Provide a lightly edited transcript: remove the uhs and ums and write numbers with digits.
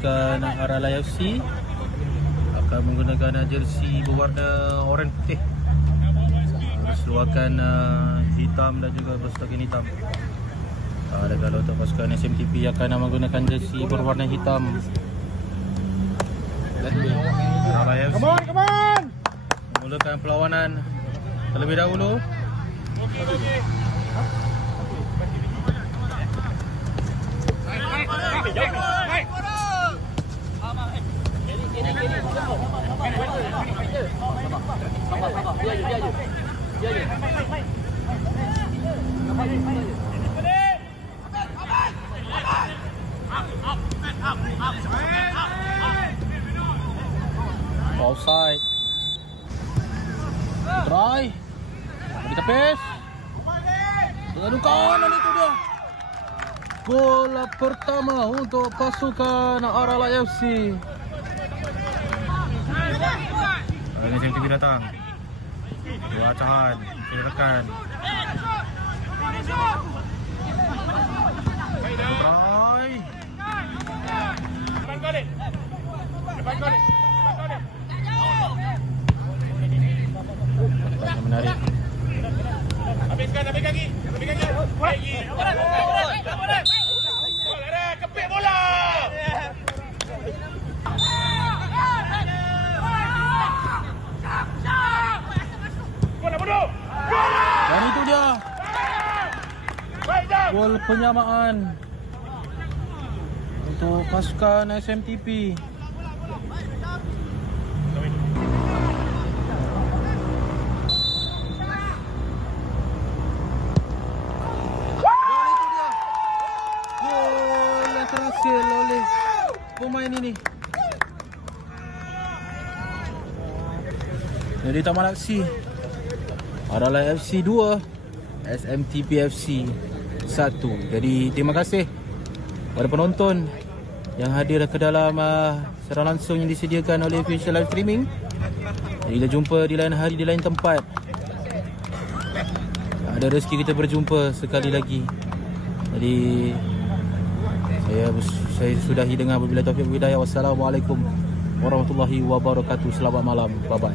pasukan Aralai FC akan menggunakan jersey berwarna oranye putih, seluarkan hitam dan juga berseragam hitam. Dan kalau untuk pasukan SMTP akan menggunakan jersey berwarna hitam. Aralai FC memulakan perlawanan terlebih dahulu. Offside. Try. Kita pace. Lalu kanan itu dia. Gol pertama untuk pasukan Aralai FC. Ini SMTP datang. Dua acahan, rekan. Try. Menarik. Habiskan lagi. Kepik bola. Dan itu dia. Gol penyamaan untuk pasukan SMTP. Terhasil oleh pemain ini. Jadi taman aksi Aralai FC 2, SMTP FC 1. Jadi terima kasih kepada penonton yang hadir ke dalam siaran langsung yang disediakan oleh Official Live Streaming. Jadi kita jumpa di lain hari, di lain tempat. Ada rezeki kita berjumpa sekali lagi. Jadi saya sudahi dengan wabillahi taufiq wal hidayah. Wassalamualaikum warahmatullahi wabarakatuh. Selamat malam. Bye bye.